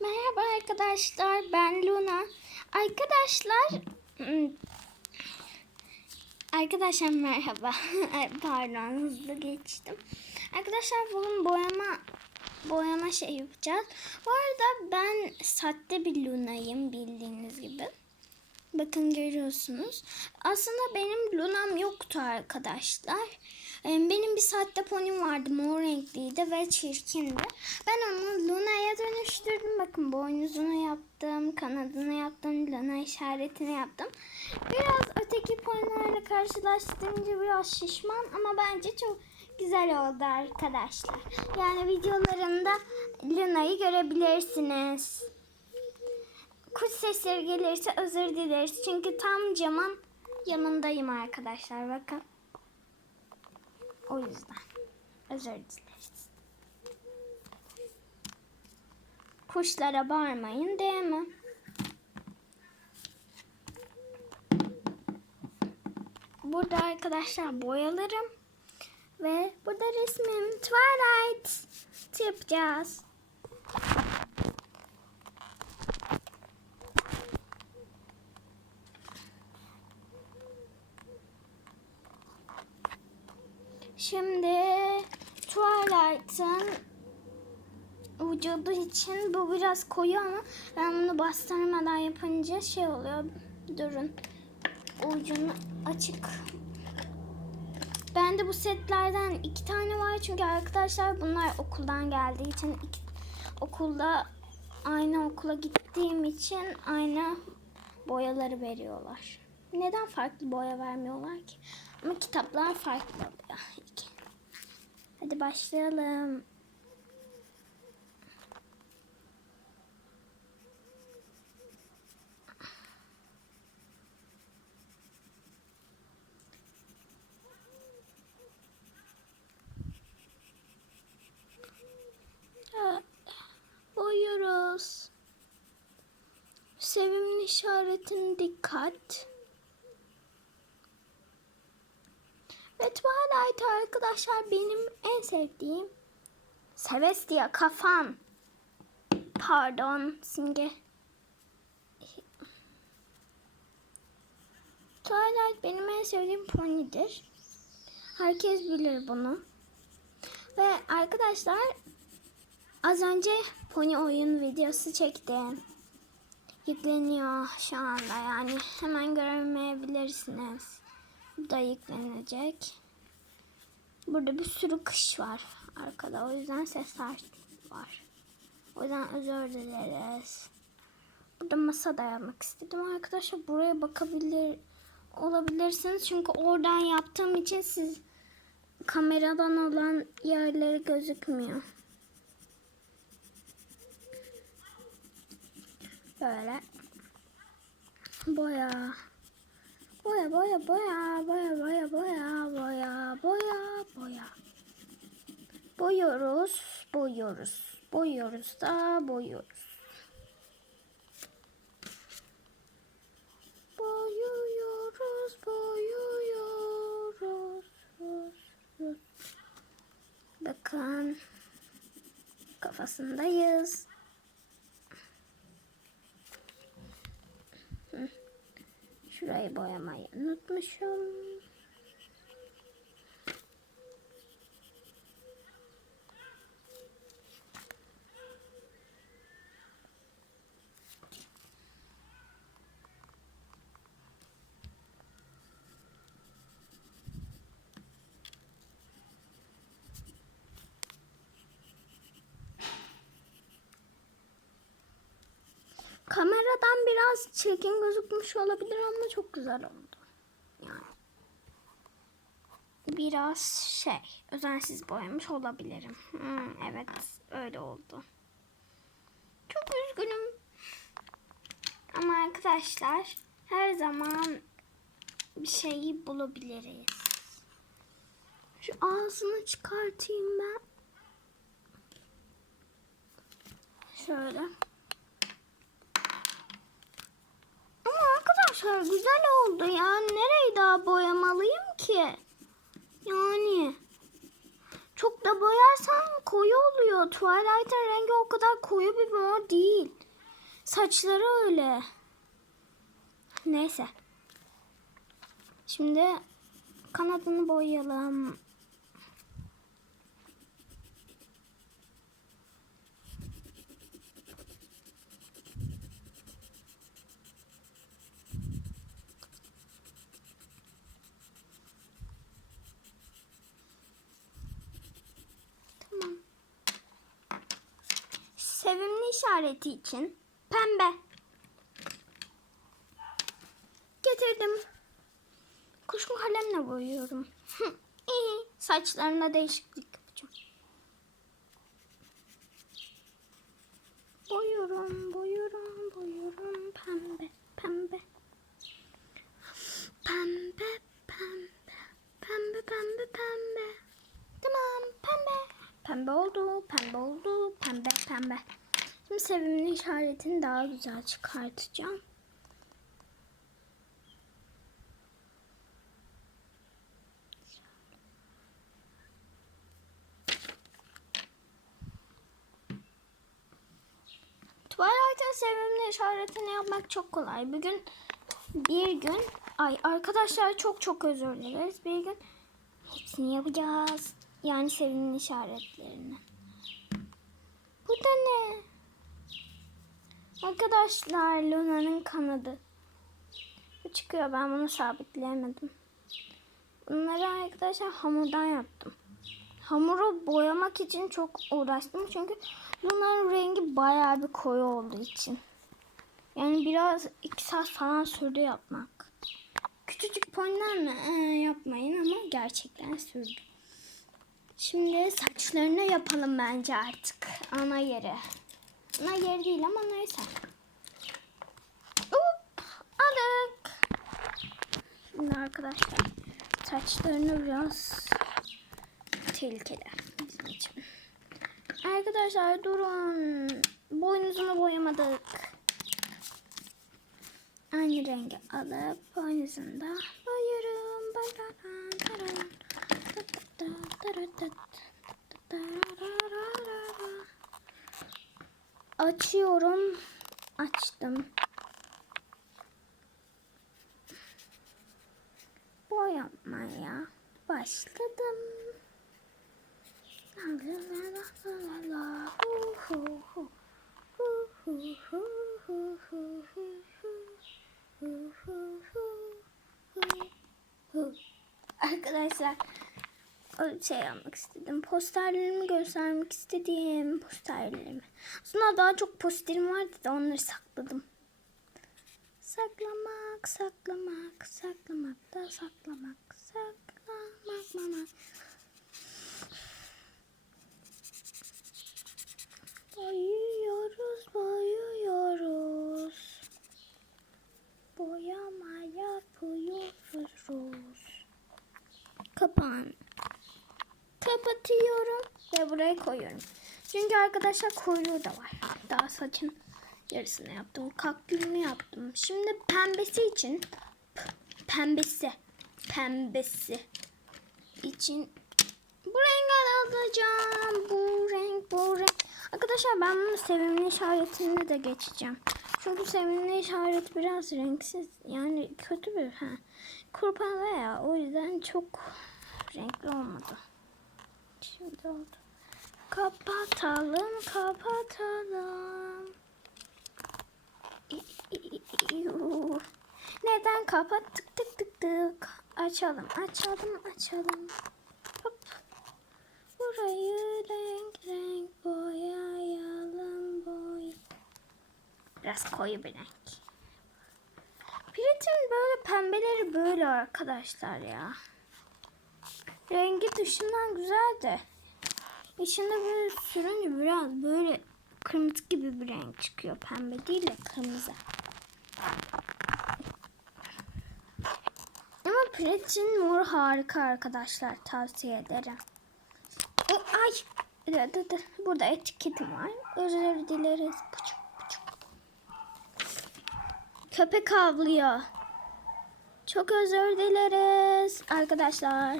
Merhaba arkadaşlar, ben Luna. Arkadaşlar, hmm, arkadaşlar merhaba. Pardon, hızlı geçtim. Arkadaşlar bugün boyama boyama şey yapacağız. Bu arada ben sahte bir Luna'yım bildiğiniz gibi. Bakın görüyorsunuz. Aslında benim Luna'm yoktu arkadaşlar. Ee, Benim bir sahte ponim vardı. Mor renkliydi ve çirkindi. Ben onu Luna'ya dönüştürdüm. Bakın boynuzunu yaptım. Kanadını yaptım. Luna işaretini yaptım. Biraz öteki ponilerle karşılaştırınca biraz şişman ama bence çok güzel oldu arkadaşlar. Yani videolarımda Luna'yı görebilirsiniz kuş sesleri gelirse özür dileriz. Çünkü tam camın yanındayım arkadaşlar. Bakın. O yüzden. Özür dileriz. Kuşlara bağırmayın değil mi? Burada arkadaşlar boyalarım. Ve burada resmim Twilight yapacağız. Şimdi Twilight'ın vücudu için bu biraz koyu ama ben bunu bastırmadan yapınca şey oluyor. Durun. Ucunu açık. Bende bu setlerden iki tane var çünkü arkadaşlar bunlar okuldan geldiği için iki, okulda aynı okula gittiğim için aynı boyaları veriyorlar. Neden farklı boya vermiyorlar ki? Ama kitaplar farklı. Hadi başlayalım. Boyuyoruz. Sevimli işaretine dikkat. Ve Twilight arkadaşlar benim en sevdiğim Celestia kafam. Pardon simge. Twilight benim en sevdiğim pony'dir. Herkes bilir bunu. Ve arkadaşlar az önce pony oyun videosu çektim. Yükleniyor şu anda yani hemen göremeyebilirsiniz. Bu da yüklenecek. Burada bir sürü kış var arkada. O yüzden sesler var. O yüzden özür dileriz. Burada masa dayanmak istedim arkadaşlar. Buraya bakabilir olabilirsiniz. Çünkü oradan yaptığım için siz kameradan olan yerleri gözükmüyor. Böyle boya boya boya boya boya boya boya boya boyuyoruz boyuyoruz boyuyoruz da boyuyoruz boyuyoruz boyuyoruz. Bakın kafasındayız. Şurayı boyamayı unutmuşum. Kameradan biraz çirkin gözükmüş olabilir ama çok güzel oldu. Yani biraz şey özensiz boyamış olabilirim. Hmm, evet öyle oldu. Çok üzgünüm. Ama arkadaşlar her zaman bir şeyi bulabiliriz. Şu ağzını çıkartayım ben. Şöyle. Ama arkadaşlar güzel oldu ya. Nereyi daha boyamalıyım ki? Yani çok da boyarsam koyu oluyor. Twilight'ın rengi o kadar koyu bir mor değil. Saçları öyle. Neyse. Şimdi kanadını boyayalım. Tamam. Sevimli işareti için pembe. Getirdim. Kuşun kalemle boyuyorum. İyi. Saçlarına değişiklik yapacağım. Boyuyorum, boyuyorum, boyuyorum. Pembe, pembe. Pembe, pembe. Pembe, pembe, pembe. Tamam, pembe. Pembe oldu, pembe oldu, pembe, pembe. Şimdi sevimli işaretini daha güzel çıkartacağım. Twilight'ın sevimli işaretini yapmak çok kolay. Bugün bir gün ay arkadaşlar çok çok özür dileriz. Bir gün hepsini yapacağız. Yani sevimli işaretlerini. Bu da ne? Arkadaşlar Luna'nın kanadı. Bu çıkıyor ben bunu sabitleyemedim. Bunları arkadaşlar hamurdan yaptım. Hamuru boyamak için çok uğraştım çünkü Luna'nın rengi bayağı bir koyu olduğu için. Yani biraz iki saat falan sürdü yapmak. Küçücük ponylerle e, yapmayın ama gerçekten sürdü. Şimdi saçlarını yapalım bence artık. Ana yeri. Ana yeri değil ama neyse. Hop, aldık. Şimdi arkadaşlar saçlarını biraz tehlikeli bizim için. Arkadaşlar durun. Boynuzunu boyamadık. Aynı rengi alıp boynuzunu da boyuyorum. Bararan, tararan. Açıyorum. Açtım. Boyamaya başladım. Arkadaşlar şey yapmak istedim. Posterlerimi göstermek istedim. Posterlerimi. Aslında daha çok posterim vardı da onları sakladım. Saklamak, saklamak, saklamak da saklamak, saklamak, mamak. Boyuyoruz, boyuyoruz. Boyama yapıyoruz. Kapağını kapatıyorum ve buraya koyuyorum. Çünkü arkadaşlar kuyruğu da var. Daha saçın yarısını yaptım. Kaktülünü yaptım. Şimdi pembesi için pembesi pembesi için bu rengi alacağım. Bu renk, bu renk. Arkadaşlar ben bunu sevimli işaretini de geçeceğim. Çünkü sevimli işaret biraz renksiz. Yani kötü bir ha. Kurban ya. O yüzden çok renkli olmadı. Şimdi oldu. Kapatalım, kapatalım. Neden kapattık tık tık tık. Açalım, açalım, açalım. Hop. Burayı renk renk boyayalım boy. Biraz koyu bir renk. Piretin böyle pembeleri böyle arkadaşlar ya. Rengi dışından güzel de. İçinde böyle sürünce biraz böyle kırmızı gibi bir renk çıkıyor. Pembe değil de kırmızı. Ama Pretty'nin mor harika arkadaşlar. Tavsiye ederim. O, ay. Dur, dur, dur. Burada etiketim var. Özür dileriz. Puçuk, puçuk. Köpek avlıyor. Çok özür dileriz arkadaşlar.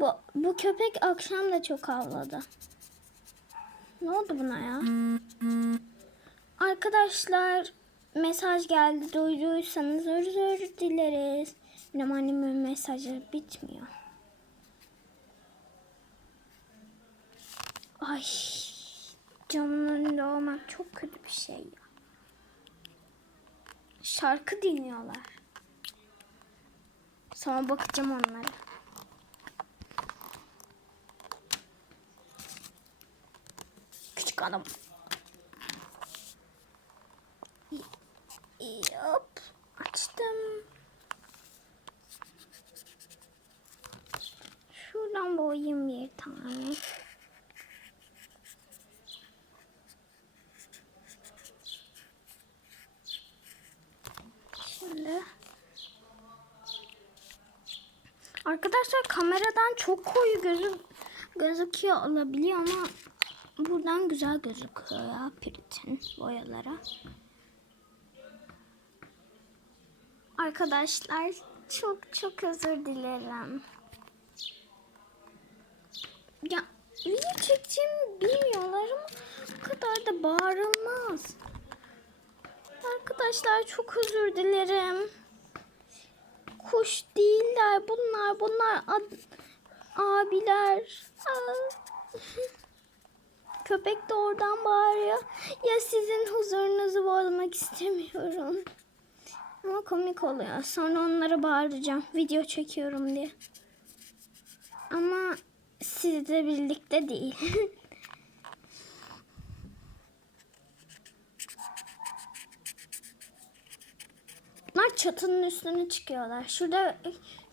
Bu bu köpek akşam da çok havladı. Ne oldu buna ya? Arkadaşlar mesaj geldi. Duyduysanız özür dileriz. Benim annemin mesajı bitmiyor. Ay camın önünde olmak çok kötü bir şey ya. Şarkı dinliyorlar. Sonra bakacağım onlara. Adam. Yop. Açtım. Şuradan boyayayım bir tane. Şimdi. Arkadaşlar kameradan çok koyu gözü gözüküyor olabiliyor ama buradan güzel gözüküyor ya Pirit'in boyalara. Arkadaşlar çok çok özür dilerim. Ya video çekeceğimi bilmiyorlar ama bu kadar da bağırılmaz. Arkadaşlar çok özür dilerim. Kuş değiller bunlar. Bunlar abiler. Aa. Köpek de oradan bağırıyor. Ya sizin huzurunuzu bozmak istemiyorum. Ama komik oluyor. Sonra onlara bağıracağım. Video çekiyorum diye. Ama sizle birlikte değil. Bunlar çatının üstüne çıkıyorlar. Şurada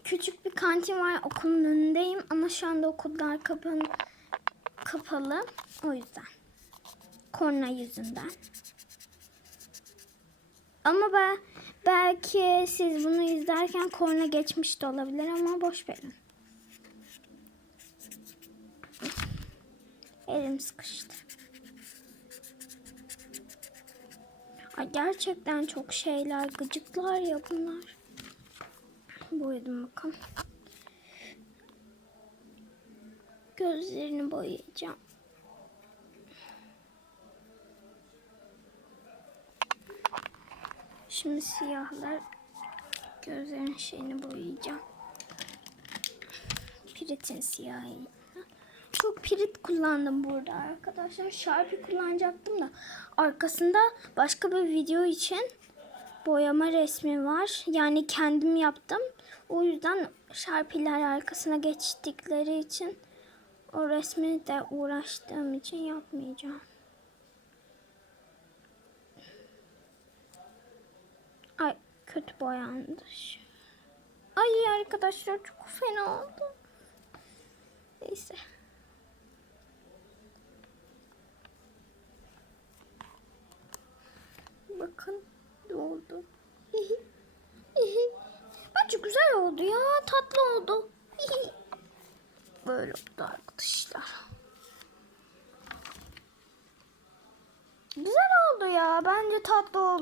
küçük bir kantin var. Okulun önündeyim ama şu anda okullar kapan kapalı. O yüzden. Korna yüzünden. Ama ben belki siz bunu izlerken korna geçmiş de olabilir ama boş verin. Elim sıkıştı. Ay gerçekten çok şeyler, gıcıklar ya bunlar. Boyadım bakalım. Gözlerini boyayacağım. Şimdi siyahlar gözlerin şeyini boyayacağım. Pirit'in siyahı. Çok pirit kullandım burada arkadaşlar. Sharpie kullanacaktım da arkasında başka bir video için boyama resmi var. Yani kendim yaptım. O yüzden Sharpie'ler arkasına geçtikleri için o resmi de uğraştığım için yapmayacağım. Ay kötü boyandı. Ay arkadaşlar çok fena oldu. Neyse. Bakın ne oldu. Bence güzel oldu ya. Tatlı oldu. Böyle oldu arkadaşlar. Güzel oldu ya. Bence tatlı oldu.